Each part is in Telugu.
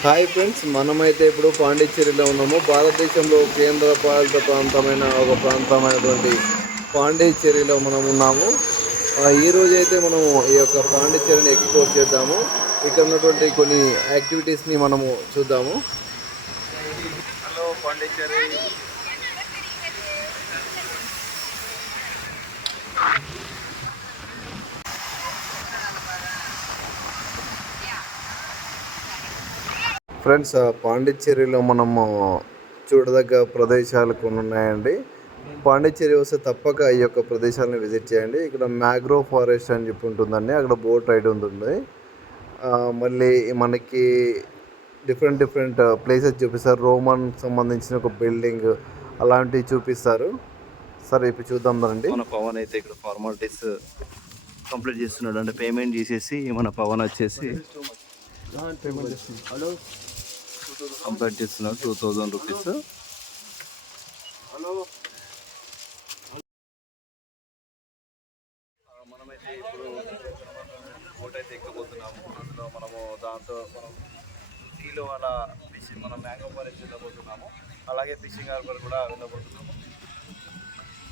హాయ్ ఫ్రెండ్స్, మనమైతే ఇప్పుడు పాండిచ్చేరిలో ఉన్నాము. భారతదేశంలో కేంద్ర పాలిత ప్రాంతమైన ఒక ప్రాంతమైనటువంటి పాండిచ్చేరిలో మనం ఉన్నాము. ఈ రోజు అయితే మనము ఈ యొక్క పాండిచ్చేరిని ఎక్స్ప్లోర్ చేద్దాము. ఇక్కడ ఉన్నటువంటి కొన్ని యాక్టివిటీస్ని మనము చూద్దాము. హలో పాండిచ్చేరి. ఫ్రెండ్స్, పాండిచ్చేరిలో మనము చూడదగ్గ ప్రదేశాలు కొన్ని ఉన్నాయండి. పాండిచ్చేరి వస్తే తప్పక ఈ యొక్క ప్రదేశాలను విజిట్ చేయండి. ఇక్కడ మ్యాగ్రోవ్ ఫారెస్ట్ అని చెప్పి ఉంటుందండి. అక్కడ బోట్ రైడ్ ఉంటుంది. మళ్ళీ మనకి డిఫరెంట్ ప్లేసెస్ చూపిస్తారు. రోమన్ సంబంధించిన ఒక బిల్డింగ్ అలాంటివి చూపిస్తారు. సరే, ఇప్పుడు చూద్దాం రండి. మన పవన్ అయితే ఇక్కడ ఫార్మాలిటీస్ కంప్లీట్ చేస్తున్నాడు. అంటే పేమెంట్ చేసేసి మన పవన్ వచ్చేసి కంప్లీట్ చేస్తున్నారు. 2000 రూపీస్. మనమైతే ఇప్పుడు బోట్ అయితే ఎక్కబోతున్నాము. అందులో మనము దాంతో మనం సీలో అలా ఫిషింగ్, మనం మ్యాంగో ఫారెస్ట్ వెళ్ళబోతున్నాము. అలాగే ఫిషింగ్ హార్బర్ కూడా వెళ్ళబోతున్నాము.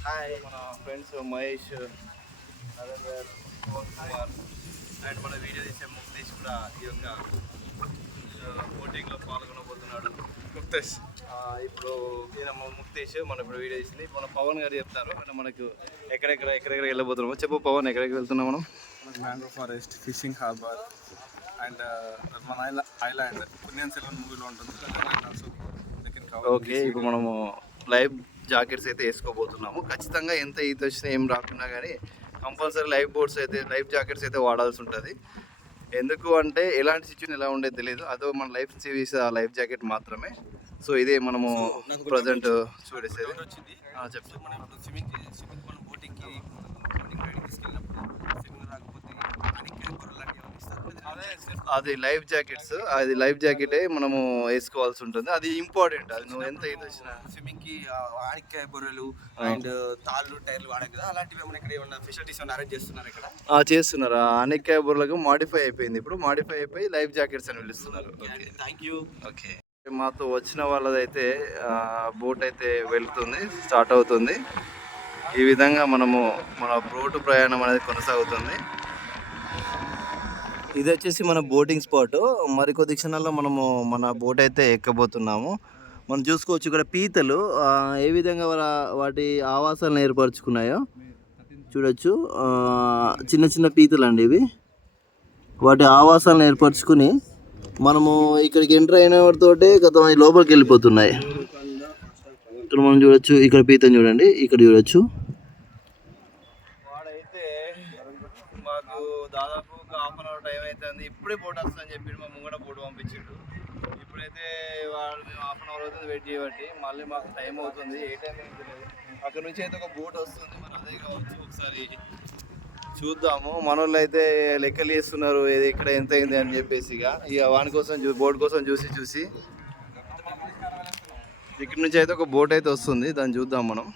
హాయ్, మన ఫ్రెండ్స్ మహేష్, నరేందర్, కుమార్ అండ్ మన వీడియో తీసే ముక్తేష్ కూడా ఈ యొక్క బోటింగ్లో పాల్గొనబోతున్నాడు. ముక్తేష్ ఇప్పుడు ముక్తేష్ మనం ఇప్పుడు వీడియో తీసింది. మన పవన్ గారు చెప్తారు అంటే మనకు ఎక్కడెక్కడ వెళ్ళబోతున్నామో. చెప్పు పవన్, ఎక్కడికి వెళ్తున్నాం మనం? Mangrove forest, fishing harbour and మన ఐలాండ్ పుణ్యన్ సెల్వన్ మూవీలో ఉంటుంది. ఓకే, ఇప్పుడు మనము లైఫ్ జాకెట్స్ అయితే వేసుకోబోతున్నాము. ఖచ్చితంగా ఎంత ఈత వచ్చినా ఏం రాకున్నా కానీ కంపల్సరీ లైఫ్ జాకెట్స్ అయితే వాడాల్సి ఉంటుంది. ఎందుకు అంటే ఎలాంటి సిచ్యువేషన్ ఎలా ఉండేది తెలియదు. అదో మన లైఫ్ సేవ్ ఆ లైఫ్ జాకెట్ మాత్రమే. సో ఇదే మనము ప్రజెంట్ చూడేసేది. చెప్పు. అది లైఫ్ జాకెట్స్, అది లైఫ్ జాకెటే మనము వేసుకోవాల్సి ఉంటుంది. అది ఇంపార్టెంట్. అది నువ్వు ఎంత ఇది వచ్చినా స్విమ్మింగ్ కి ఆనికాయ బొర్రెలు అండ్ తాళ్ళు టైర్లు వాడాం కదా, అలాంటివి ఏమైనా ఇక్కడ ఏమైనా ఫెసిలిటీస్ ఏమైనా అరేంజ్ చేస్తున్నారు ఇక్కడ? చేస్తున్నారు. ఆనికాయ బొర్రెలకు మాడిఫై అయిపోయింది. ఇప్పుడు మాడిఫై అయిపోయి లైఫ్ జాకెట్స్ అని పిలుస్తున్నారు. Thank you. ఓకే, మాతో వచ్చిన వాళ్ళదైతే బోట్ అయితే వెళ్తుంది, స్టార్ట్ అవుతుంది. ఈ విధంగా మనము మన బోటు ప్రయాణం అనేది కొనసాగుతుంది. ఇది వచ్చేసి మన బోటింగ్ స్పాట్. మరికొద్ది క్షణాల్లో మనము మన బోట్ అయితే ఎక్కబోతున్నాము. మనం చూసుకోవచ్చు ఇక్కడ పీతలు ఏ విధంగా వాటి ఆవాసాలను ఏర్పరచుకున్నాయో చూడొచ్చు. చిన్న పీతలు అండి ఇవి. వాటి ఆవాసాలను ఏర్పరచుకుని మనము ఇక్కడికి ఎంటర్ అయిన వాటితోటే గత లోపలికి వెళ్ళిపోతున్నాయి. ఇక్కడ మనం చూడొచ్చు. ఇక్కడ పీతను చూడండి, ఇక్కడ చూడొచ్చు. వాడైతే మాకు దాదాపు ఒక ½ టైం అవుతుంది. ఇప్పుడే బోట్ వస్తుందని చెప్పి మా ముంగడ బోట్ పంపించిండు. ఇప్పుడైతే వాడు మేము ½ అవుతుంది వెయిట్ చేయబట్టి, మళ్ళీ మాకు టైం అవుతుంది. ఏ టైం అవుతుంది అక్కడ నుంచి అయితే ఒక బోట్ వస్తుంది. మరి అదే కావచ్చు, ఒకసారి చూద్దాము. మన వాళ్ళు అయితే లెక్కలు చేస్తున్నారు ఇక్కడ ఎంత అయింది అని చెప్పేసి. ఇక వాని కోసం బోట్ కోసం చూసి ఇక్కడ నుంచి అయితే ఒక బోట్ అయితే వస్తుంది. దాన్ని చూద్దాం మనం.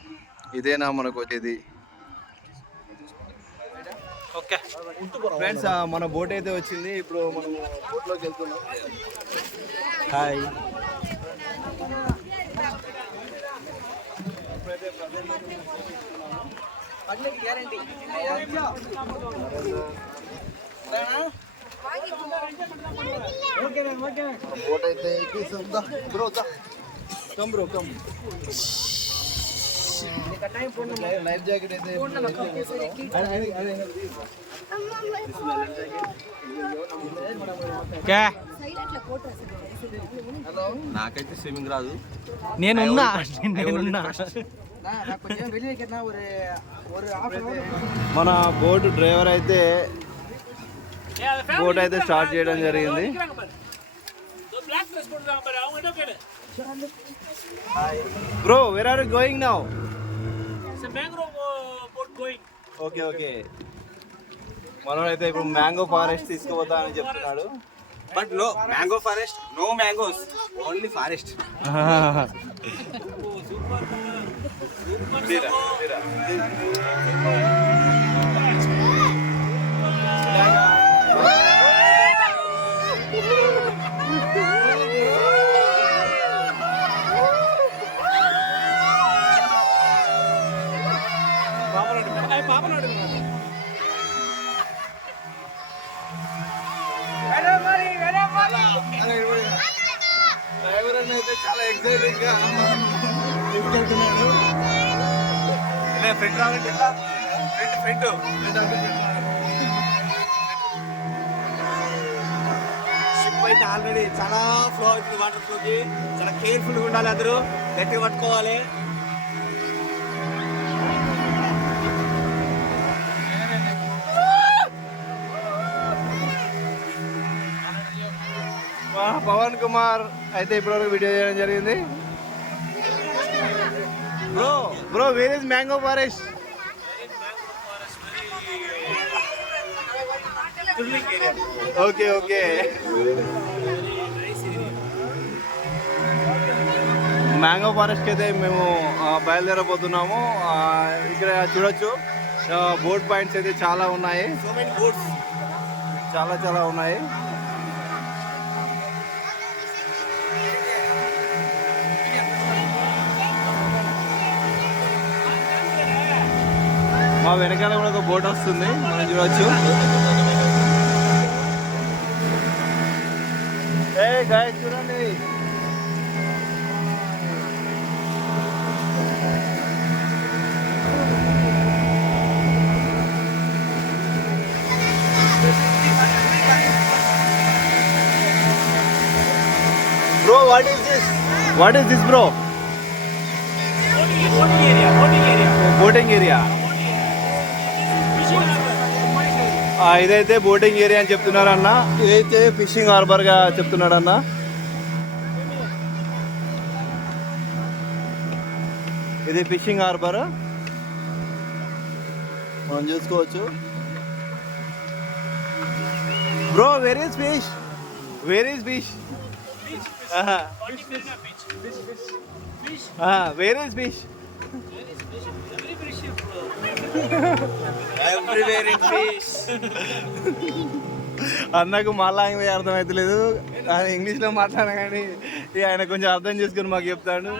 ఇదేనా మనకు వచ్చేది? ఓకే ఫ్రెండ్స్, మన బోట్ అయితే వచ్చింది. ఇప్పుడు మనం బోట్లోకి వెళ్తున్నాం. హాయ్. బోట్ అయితే లైఫ్ జాకెట్ అయితే నాకైతే స్విమ్మింగ్ రాదు. నేనున్నా మన బోట్ డ్రైవర్ అయితే బోట్ అయితే స్టార్ట్ చేయడం జరిగింది. Bro, where are you going now? Okay, మనోడైతే ఇప్పుడు మ్యాంగో ఫారెస్ట్ తీసుకుపోతా అని చెప్తున్నాడు. But no mango forest, no mangoes, only forest. Exciting గా లిఫ్ట్ అవుతున్నాడు. ఫ్రెండ్ రావాలంటే ఫ్రెండ్ షిప్ అయితే ఆల్రెడీ చాలా ఫ్లో అవుతుంది, వాటర్ ఫ్లోకి. చాలా కేర్ఫుల్గా ఉండాలి, అందరూ గట్టిగా పట్టుకోవాలి. పవన్ కుమార్ అయితే ఇప్పటివరకు వీడియో చేయడం జరిగింది. Bro where is mango forest? Okay okay. Mango ఫారెస్ట్కి అయితే మేము బయలుదేరబోతున్నాము. ఇక్కడ చూడొచ్చు బోట్ పాయింట్స్ అయితే చాలా ఉన్నాయి, చాలా చాలా ఉన్నాయి. మా వెనకాల కూడా ఒక బోట్ వస్తుంది, మనం చూడొచ్చు. గాయస్ చూడండి, bro what is this bro? Boating area. ఇదైతే బోటింగ్ ఏరియా అని చెప్తున్నారు అన్న. ఇదైతే ఫిషింగ్ హార్బర్ గా చెప్తున్నాడు అన్న. ఇది ఫిషింగ్ హార్బర్ మనం చూసుకోవచ్చు. Bro where is fish? Where is fish? Where is fish? అన్నకు మా లాంగ్వేజ్ అర్థమవుతలేదు, ఆయన ఇంగ్లీష్లో మాట్లాడినా కానీ ఆయన కొంచెం అర్థం చేసుకుని మాకు చెప్తాడు.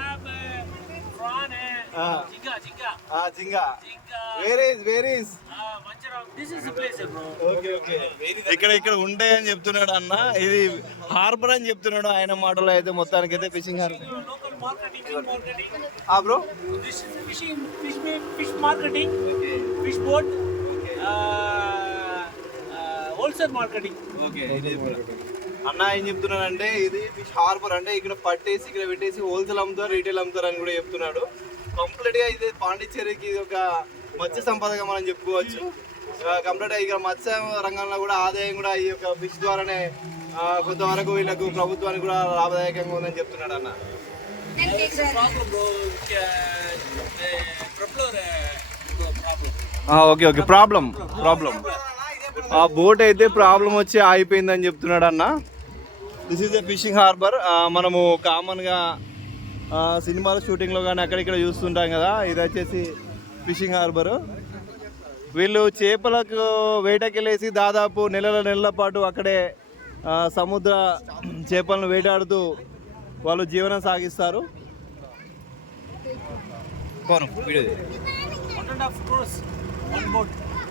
ఇక్కడ ఉంటాయని చెప్తున్నాడు అన్న. ఇది హార్బర్ అని చెప్తున్నాడు ఆయన మాటలో. అయితే మొత్తానికి అయితే fishing harbour bro. Fish marketing, fish boat, wholesale marketing. అన్న ఏం చెప్తున్నాడంటే ఇది ఫిష్ హార్బర్, అంటే ఇక్కడ పట్టేసి ఇక్కడ పెట్టేసి హోల్సేల్ అమ్ముతారు, రీటైల్ అమ్ముతారు అని కూడా చెప్తున్నాడు. కంప్లీట్ గా ఇది పాండిచ్చేరికి ఇది ఒక మత్స్య సంపదగా మనం చెప్పుకోవచ్చు. కంప్లీట్ గా ఇక్కడ మత్స్య రంగంలో కూడా ఆదాయం కూడా ఈ యొక్క ఫిష్ ద్వారానే కొంతవరకు వీళ్ళకు ప్రభుత్వానికి కూడా లాభదాయకంగా ఉందని చెప్తున్నాడు అన్న. Okay okay. ప్రాబ్లం ఆ బోట్ అయితే ప్రాబ్లం వచ్చి ఆగిపోయిందని చెప్తున్నాడు అన్న. This is a fishing harbour. మనము కామన్గా సినిమాల షూటింగ్లో కానీ అక్కడిక్కడ చూస్తుంటాం కదా. ఇది వచ్చేసి ఫిషింగ్ హార్బరు. వీళ్ళు చేపలకు వేటకెళ్ళేసి దాదాపు నెలల పాటు అక్కడే సముద్ర చేపలను వేటాడుతూ వాళ్ళు జీవనం సాగిస్తారు.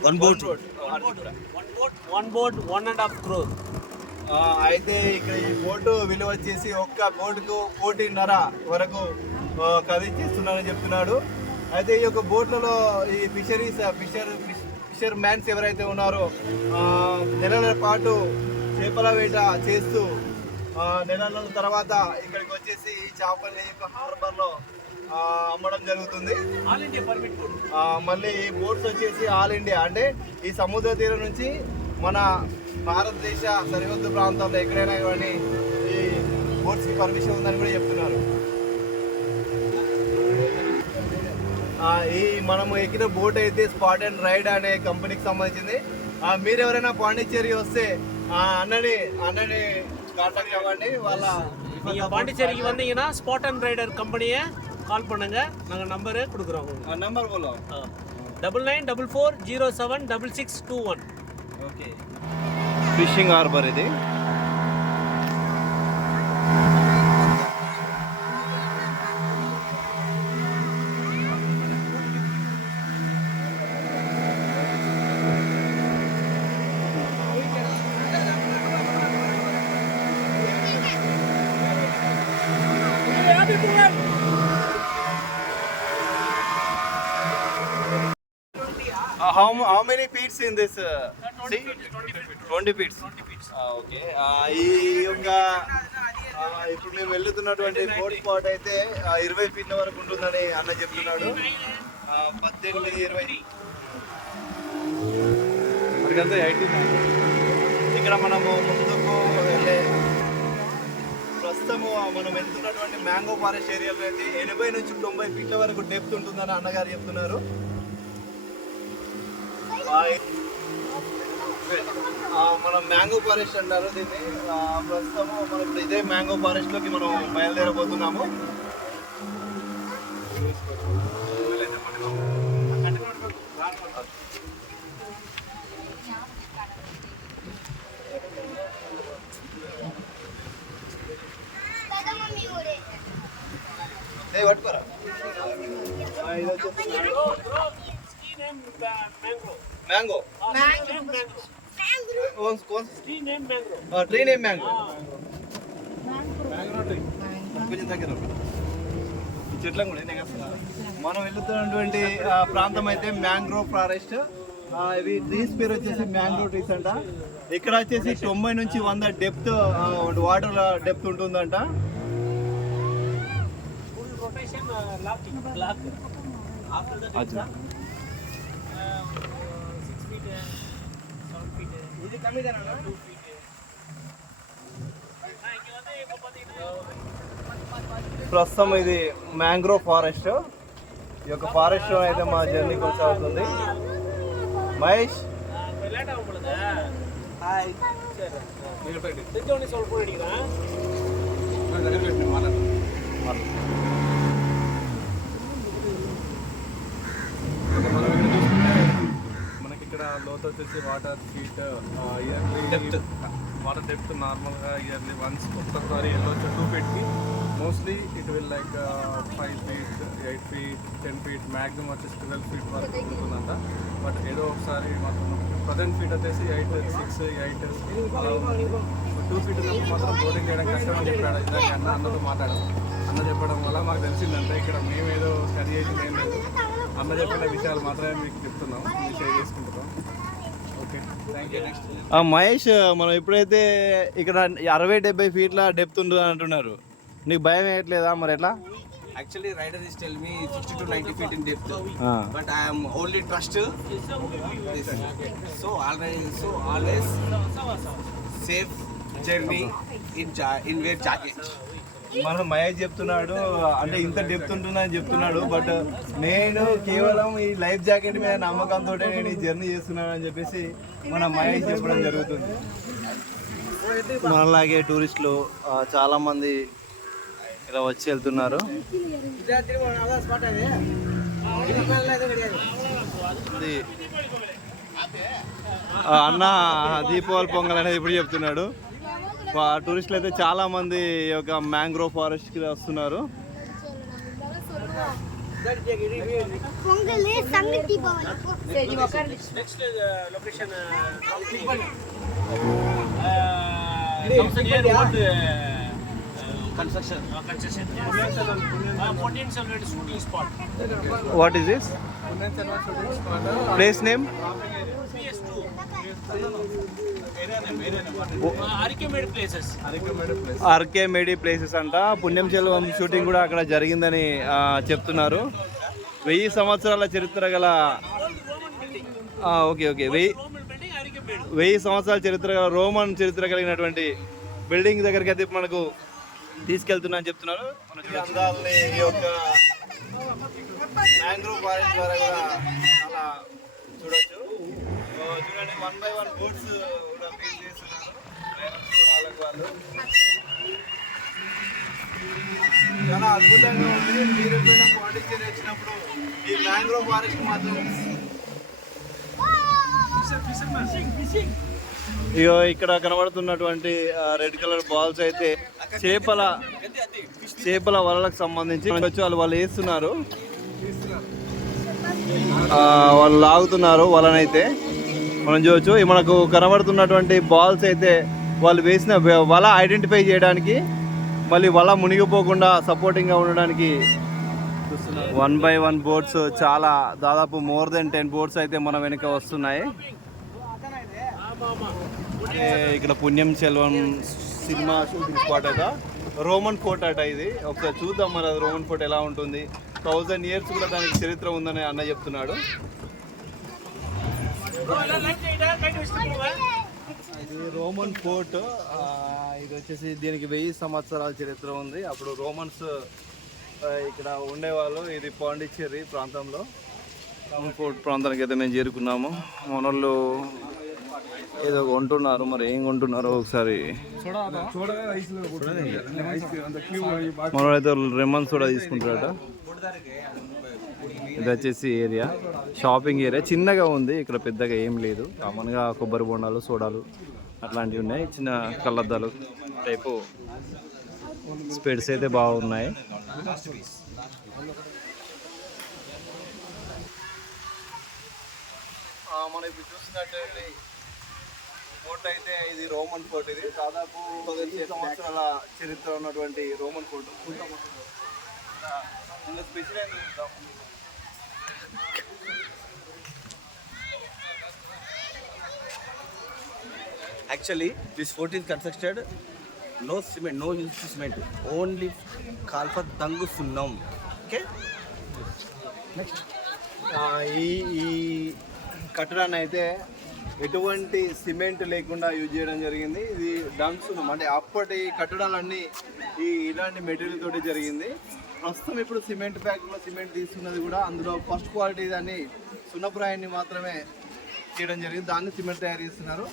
One boat, 1.5 crore. అయితే ఇక్కడ ఈ బోటు విలువ వచ్చేసి ఒక్క బోటుకు 1.5 వరకు ఖరీదిస్తున్నారని చెప్తున్నాడు. అయితే ఈ యొక్క బోట్లలో ఈ ఫిషర్ మ్యాన్స్ ఎవరైతే ఉన్నారో నెలల పాటు చేపల వేట చేస్తూ నెలల తర్వాత ఇక్కడికి వచ్చేసి ఈ చేపల్ని హార్బర్లో అమ్మడం జరుగుతుంది. మళ్ళీ ఈ బోట్స్ వచ్చేసి ఆల్ ఇండియా, అంటే ఈ సముద్ర తీరం నుంచి మన భారతదేశ సరిహద్దు ప్రాంతంలో ఎక్కడైనా కానీ ఈ బోట్స్కి పర్మిషన్ ఉందని కూడా చెప్తున్నారు. ఈ మనము ఎక్కిన బోట్ అయితే స్పాట్ అండ్ రైడ్ అనే కంపెనీకి సంబంధించింది. మీరు ఎవరైనా పాండిచ్చేరి వస్తే అన్నని కాంటాక్ట్ అవ్వండి. వాళ్ళ பாண்டிச்சேரிக்கு வந்தீங்கன்னா ஸ்பாட் அண்ட் ரைடர் கம்பெனியை கால் பண்ணுங்க, நாங்கள் நம்பரு கொடுக்குறோம். நம்பர் போலாம் 9944076621. ఓకే. ఫిషింగ్ హార్బర్ ఇది. How many feet in this? See? 20 feet. Okay. ఈ యొక్క ఇప్పుడు మేము వెళ్తున్నటువంటి బోట్ స్పాట్ అయితే 20 ఫీట్ల వరకు ఉంటుందని అన్న చెప్తున్నాడు. 18, 20 ఇక్కడ మనము ముందుకు వెళ్ళే ప్రస్తుతము మనం వెళ్తున్నటువంటి మ్యాంగో ఫారెస్ట్ ఏరియాలో అయితే 80 నుంచి 90 ఫీట్ల వరకు డెప్త్ ఉంటుందని అన్నగారు చెప్తున్నారు. మనం మ్యాంగో ఫారెస్ట్ అంటారు దీన్ని. ప్రస్తుతము మనం ఇప్పుడు ఇదే మ్యాంగో ఫారెస్ట్ లోకి మనం బయలుదేరబోతున్నాము. పట్టుకోరా. Mango tree name mango. కొంచెం దగ్గర ఈ చెట్లను కూడా మనం వెళ్తున్నటువంటి ప్రాంతం అయితే మ్యాంగ్రోవ్ ఫారెస్ట్. ఇవి ట్రీస్ పేరు వచ్చేసి మ్యాంగ్రోవ్ ట్రీస్ అంట. ఇక్కడ వచ్చేసి 90 నుంచి 100 డెప్త్ వాటర్ డెప్త్ ఉంటుందంట. ప్రస్తుతం ఇది మ్యాంగ్రోవ్ ఫారెస్ట్. ఈ యొక్క ఫారెస్ట్ అయితే మా జర్నీ కొనసాగుతుంది. మహేష్ మనకి ఇక్కడ లోతు వచ్చేసి water feet yearly water depth నార్మల్గా ఇయర్లీ వన్స్ ఒక్కసారి వెళ్ళొచ్చు 2 ఫీట్కి. Mostly it will like 5 feet 8 feet 10 feet maximum వచ్చేసి 12 ఫీట్ వరకు ఉంటుందంట. బట్ ఏదో ఒకసారి మాత్రం ప్రజెంట్ ఫీట్ వచ్చేసి 8, 6, 8 అలా ఉంది. 2 ఫీట్ ఉన్నప్పుడు మాత్రం బోటింగ్ చేయడం కష్టం అని చెప్పాడు. ఇందాక అన్నతో మాట్లాడాం. అన్న చెప్పడం వల్ల మాకు తెలిసిందంటే ఇక్కడ మేము ఏదో స్టడీ చేసింది ఏం లేదు. అన్న చెప్పిన విషయాలు మాత్రమే మీకు చెప్తున్నాం, మీరు షేర్ చేసుకుంటున్నాం. Okay, thank you. Next Mahesh, మనం ఎప్పుడైతే ఇక్కడ 60-70 ఫీట్ల డెప్త్ ఉంటుంది అంటున్నారు, నీకు భయం వేయట్లేదా? మరి ఎట్లా? Actually, rider is tell me 60 to 90 feet in depth, but I am only trust this. So always safe journey in wear jacket. మనం మహేష్ చెప్తున్నాడు అంటే ఇంత డెప్త్ ఉంటుందని చెప్తున్నాడు. బట్ నేను కేవలం ఈ లైఫ్ జాకెట్ మీద నమ్మకంతో నేను ఈ జర్నీ చేస్తున్నాను అని చెప్పేసి మన మహేష్ చెప్పడం జరుగుతుంది. మనలాగే టూరిస్టులు చాలామంది ఇలా వచ్చి వెళ్తున్నారు. అన్న దీపావళి పొంగల్ అనేది ఇప్పుడు చెప్తున్నాడు. టూరిస్టులు అయితే చాలా మంది ఈ యొక్క మ్యాంగ్రోవ్ ఫారెస్ట్ కి వస్తున్నారు. Construction. Shooting spot. What is this? Place name? PS2. Arikamedu places అంట. పుణ్యం సెల్వం షూటింగ్ కూడా అక్కడ జరిగిందని చెప్తున్నారు. 1000 సంవత్సరాల చరిత్ర గల ఓకే 1000 సంవత్సరాల చరిత్ర గల రోమన్ చరిత్ర కలిగినటువంటి బిల్డింగ్ దగ్గరికి అయితే మనకు తీసుకెళ్తున్నా అని చెప్తున్నారు. అందాలని ఈ యొక్క మ్యాంగ్రోవ్ ఫారెస్ట్ ద్వారా కూడా చాలా చూడొచ్చు. చూడండి, 1 by 1 బోట్స్ కూడా ఫీల్ చేస్తున్నారు వాళ్ళకి వాళ్ళు. చాలా అద్భుతంగా ఉంది. మీరు ఎప్పుడైనా పాండిచ్చేరి వచ్చినప్పుడు ఈ మ్యాంగ్రోవ్ ఫారెస్ట్ మాత్రం ఇగో ఇక్కడ కనబడుతున్నటువంటి రెడ్ కలర్ బాల్స్ అయితే చేపల వలలకు సంబంధించి వాళ్ళు వేస్తున్నారు. వాళ్ళు లాగుతున్నారు వలనైతే మనం చూడవచ్చు. మనకు కనబడుతున్నటువంటి బాల్స్ అయితే వాళ్ళు వేసిన వల ఐడెంటిఫై చేయడానికి మళ్ళీ వల మునిగిపోకుండా సపోర్టింగ్గా ఉండడానికి 1 by 1 బోట్స్ చాలా దాదాపు మోర్ దెన్ 10 బోట్స్ అయితే మన వెనుక వస్తున్నాయి. ఇక్కడ పుణ్యం సెల్వం సినిమా షూటింగ్ స్పాట్ అట, రోమన్ ఫోర్ట్ అట. ఇది ఒకసారి చూద్దాం మరి అది రోమన్ ఫోర్ట్ ఎలా ఉంటుంది. 1000 years కూడా దానికి చరిత్ర ఉందని అన్న చెప్తున్నాడు. ఇది రోమన్ ఫోర్ట్. ఇది వచ్చేసి దీనికి 1000 సంవత్సరాల చరిత్ర ఉంది. అప్పుడు రోమన్స్ ఇక్కడ ఉండేవాళ్ళు. ఇది పాండిచ్చేరి ప్రాంతంలో రోమన్ ఫోర్ట్ ప్రాంతానికి అయితే మేము చేరుకున్నాము. మనోళ్ళు ఏదో కొంటున్నారు, మరి ఏం కొంటున్నారో ఒకసారి మనోడైతే లెమన్ సోడా తీసుకుంటారట. ఇది వచ్చేసి ఏరియా, షాపింగ్ ఏరియా చిన్నగా ఉంది. ఇక్కడ పెద్దగా ఏం లేదు, కామన్గా కొబ్బరి బొండాలు సోడాలు అట్లాంటివి ఉన్నాయి. చిన్న కళ్ళద్దాలు టైపు స్పెడ్స్ అయితే బాగున్నాయి. మనం ఇప్పుడు చూసినట్టు ఫోర్ట్ అయితే ఇది రోమన్ ఫోర్ట్. ఇది దాదాపు 1000 సంవత్సరాల చరిత్ర ఉన్నటువంటి రోమన్ ఫోర్ట్. స్పెషల్ ఏంటి చూద్దాం. Actually, this fort is constructed no cement, no use to cement, only kalpa dangu sunnam. Okay. Next ఈ కట్టడాన్ని అయితే ఎటువంటి సిమెంట్ లేకుండా యూజ్ చేయడం జరిగింది. ఇది డంగ్ సున్నం అంటే అప్పటి కట్టడాలన్నీ ఇలాంటి మెటీరియల్ తోటి జరిగింది. ప్రస్తుతం ఇప్పుడు సిమెంట్ ఫ్యాక్టరీలో సిమెంట్ తీస్తున్నది కూడా అందులో ఫస్ట్ క్వాలిటీ దాన్ని సున్నప్రాయాన్ని మాత్రమే చేయడం జరిగింది. దాన్ని సిమెంట్ తయారు చేస్తున్నారు.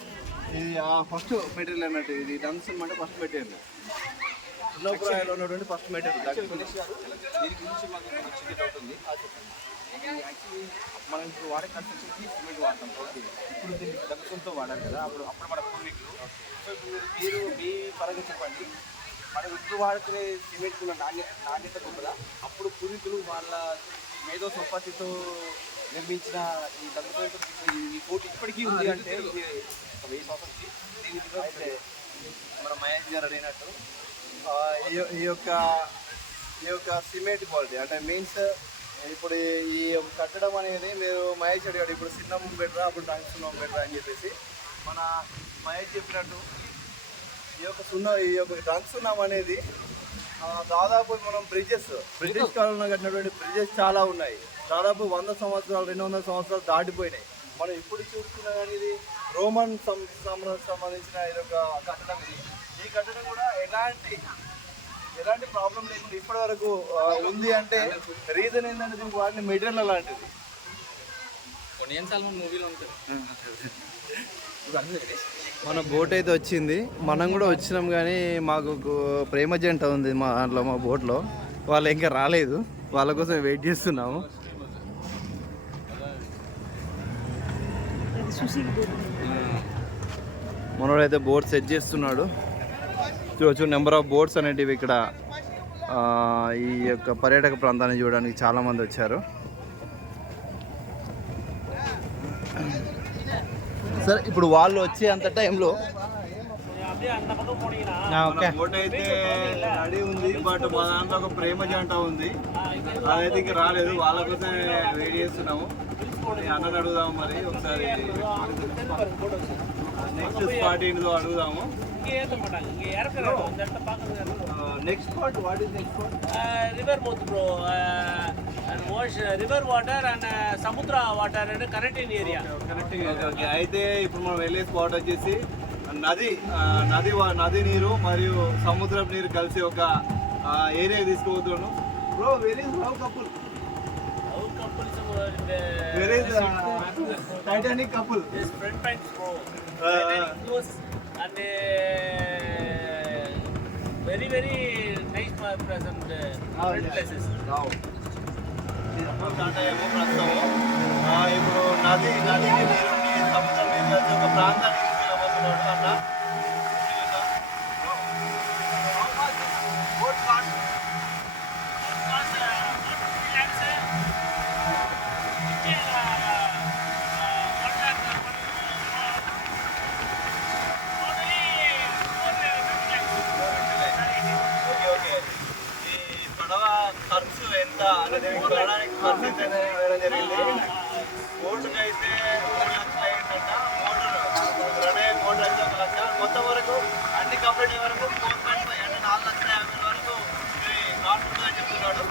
ఇది ఆ ఫస్ట్ మెటీరియల్ అన్నట్టు. ఇది డంగ్ సున్నం అంటే ఫస్ట్ మెటీరియల్, సున్నప్రాయాలో ఉన్నటువంటి ఫస్ట్ మెటీరియల్. దీని గురించి మాకు చిన్న డౌట్ ఉంది. యాక్చువల్లీ మనం ఇప్పుడు వాడే కన్స్ట్రక్షన్కి సిమెంట్ వాడతాం. ఓకే, ఇప్పుడు దీన్ని దంగంతో వాడాలి కదా. అప్పుడు మన పూర్వీకులు. సో ఇప్పుడు మీరు మీ పరంగా చెప్పండి, మనం ఇప్పుడు వాడుకునే సిమెంట్ నాణ్యత గొప్పదా? అప్పుడు పూర్వీకులు వాళ్ళ మేధో సంపత్తితో నిర్మించిన ఈ దంగంతో ఈ ఫోర్ట్ ఇప్పటికీ ఉంది అంటే ఇది 1000 సంవత్సరాలకి. దీని అయితే మన మహేష్ గారు అడిగినట్టు ఈ యొక్క సిమెంట్ క్వాలిటీ అంటే మీన్స్ ఇప్పుడు ఈ కట్టడం అనేది మీరు మహేష్ అడిగాడు, ఇప్పుడు సిన్నం బెటరా అప్పుడు డంగ్ సున్నం బెటరా అని చెప్పేసి. మన మహేష్ చెప్పినట్టు ఈ యొక్క డంగ్ సున్నం అనేది దాదాపు మనం బ్రిటిష్ కాలంలో కట్టినటువంటి బ్రిడ్జెస్ చాలా ఉన్నాయి. దాదాపు 100 సంవత్సరాలు 200 సంవత్సరాలు దాటిపోయినాయి. మనం ఇప్పుడు చూసుకున్నా కానీ ఇది రోమన్ సంబంధించిన ఇదొక కట్టడం. ఈ కట్టడం కూడా ఎలాంటి ప్రాబ్లం లేకుండా ఇప్పటి వరకు ఉంది అంటే రీజన్ ఏంటంటే దీనికి వాడిన మెటీరియల్ అలాంటిది. మన బోట్ అయితే వచ్చింది, మనం కూడా వచ్చినాం కానీ మాకు ప్రేమ జంట ఉంది మా దాంట్లో, మా బోట్లో. వాళ్ళు ఇంకా రాలేదు, వాళ్ళ కోసం వెయిట్ చేస్తున్నాము. మనోడైతే బోట్ సెట్ చేస్తున్నాడు. చూడవచ్చు నెంబర్ ఆఫ్ బోట్స్ అనేటివి ఇక్కడ ఈ యొక్క పర్యాటక ప్రాంతాన్ని చూడడానికి చాలామంది వచ్చారు. సరే, ఇప్పుడు వాళ్ళు వచ్చే అంత టైంలో బోట్ అయితే రెడీ ఉంది, బట్ మా దాంట్లో ఒక ప్రేమ జంట ఉంది, అదైతే ఇంకా రాలేదు. వాళ్ళ కోసం వెయిట్ చేస్తున్నాము. అన్నని అడుగుదాము మరి ఒకసారి. నెక్స్ట్ స్పాట్ ఏంటో అడుగుదాము. Next spot what is next spot? River mouth bro, river water and సముద్ర water and connecting area. Okay, అయితే ఇప్పుడు మనం వెళ్ళే స్పాట్ వచ్చేసి నది నీరు మరియు సముద్రపు నీరు కలిసి ఒక ఏరియా తీసుకుపోతున్నాను. Bro, very love couple. Where is Titanic couple? Yes, friend finds bro. Titanic close and very nice present places. Wow. ఇప్పుడు నదికి నీరుని సముద్రం నీరు కలిసి ఒక ప్రాంతానికి తీసుకెళ్ళబోతున్నాడు అన్న. వెళ్ళడానికి పరిస్థితి వేయడం జరిగింది. బోటుకి అయితే 3 లక్షలు అయిందంట. మోటార్ అయితే 1 లక్ష. మొత్తం వరకు అన్ని కంప్లీట్ అయ్యే వరకు 4.5 అంటే 4,50,000 వరకు కాస్ట్ ఉంటుందని చెప్తున్నాడు.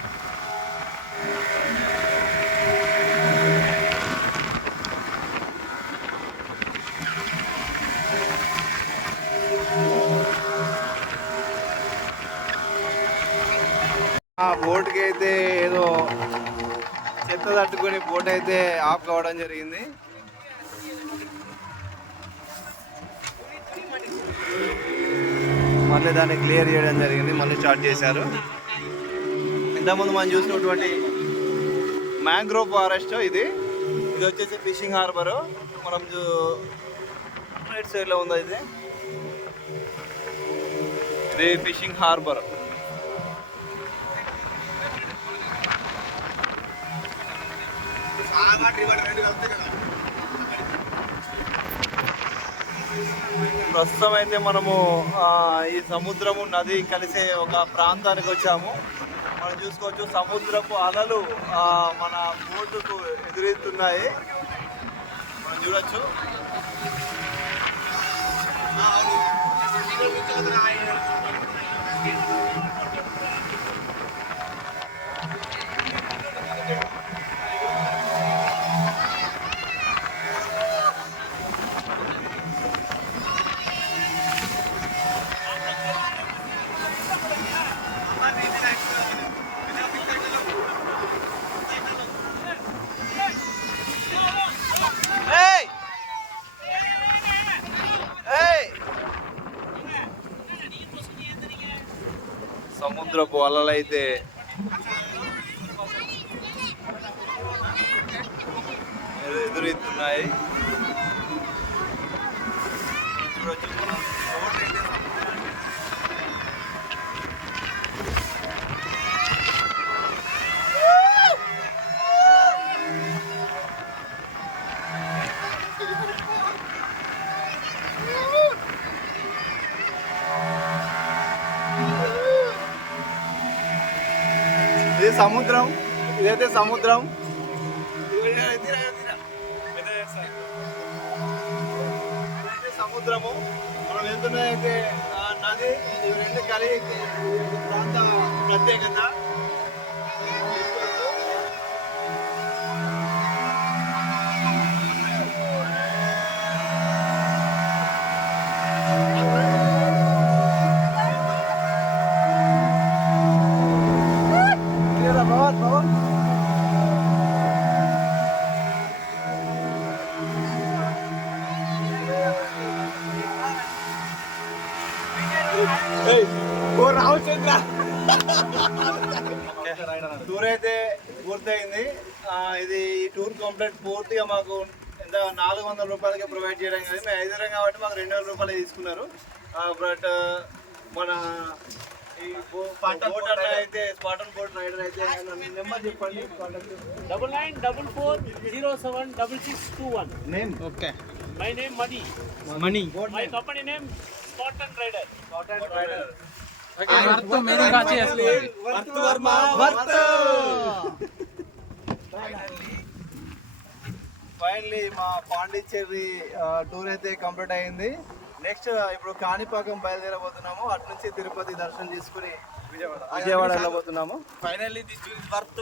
ఆ బోట్కి అయితే ఏదో చెత్త తట్టుకొని బోట్ అయితే ఆఫ్ కావడం జరిగింది. మళ్ళీ దాన్ని క్లియర్ చేయడం జరిగింది, మళ్ళీ స్టార్ట్ చేశారు. ఇంతకుముందు మనం చూసినటువంటి మ్యాంగ్రోవ్ ఫారెస్ట్ ఇది వచ్చేసి ఫిషింగ్ హార్బర్. మనం రైట్ సైడ్లో ఉంది ఇది ఫిషింగ్ హార్బర్. ప్రస్తుతం అయితే మనము ఈ సముద్రము నది కలిసే ఒక ప్రాంతానికి వచ్చాము. మనం చూసుకోవచ్చు సముద్రపు అలలు మన బోటుకు ఎదురెత్తున్నాయి. మనం చూడొచ్చు. సముద్రపు అలలైతే ఎదురెత్తున్నాయి. ఇది సముద్రం, ఇదైతే సముద్రం. సముద్రము మనం వెళ్తున్నదైతే నది. ఇవి రెండు కలిగి ప్రాంత ప్రత్యేకత. టూర్ అయితే పూర్తయింది. ఇది ఈ టూర్ కంప్లీట్ పూర్తిగా మాకు ఎంత 400 రూపాయలకి ప్రొవైడ్ చేయడం కానీ మేము 5 కాబట్టి మాకు 2,000 రూపాయలు తీసుకున్నారు. బట్ మన ఈ బోట్ అన్న అయితే స్పాటన్ బోట్ రైడర్ అయితే నెంబర్ చెప్పండి. 9944076621. Name okay. My name Mani. My company name Spartan rider. Finally మా పాండిచ్చేరి టూర్ అయితే కంప్లీట్ అయింది. నెక్స్ట్ ఇప్పుడు కాణిపాకం బయలుదేరబోతున్నాము. అటు నుంచి తిరుపతి దర్శనం చేసుకుని విజయవాడ వెళ్ళబోతున్నాము. Finally this is worth.